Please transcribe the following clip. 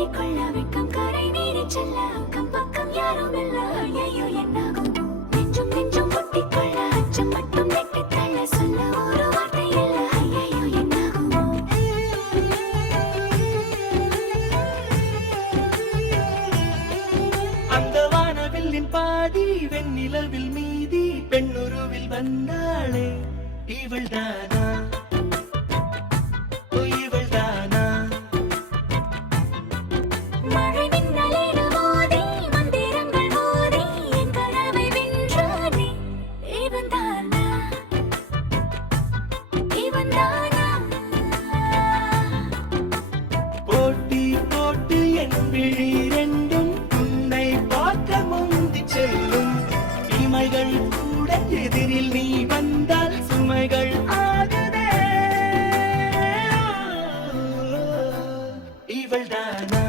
மூடிக்கொள்ள வெட்கம் கரை மீறி செல்ல அக்கம் பக்கம் யாரும் இல்ல ஐயோ என்னாகுமோ நெஞ்சும் நெஞ்சும் ஒட்டிக்கொள்ள அச்சம் மட்டும் நெட்டி தள்ள சொல்ல ஒரு வார்த்தை இல்ல ஐயோ என்னாகுமோ அந்த வானவில்லின் பாதி வெண்ணிலவில் மீதி பெண்ணுருவில் வந்தாளே இவள் தானா இவள் தானா மழை மின்னலேடு மோதி மந்திரங்கள் மோதி என் கனவை வென்றானே இவன் தானா இவன் தானா போட்டி போட்டு என் விழி ரெண்டும் உன்னை பார்க்க முந்தி செல்லும் இமைகள் கூட எதிரில் நீ வந்தால் சுமைகள் ஆகுதே இவள் தானா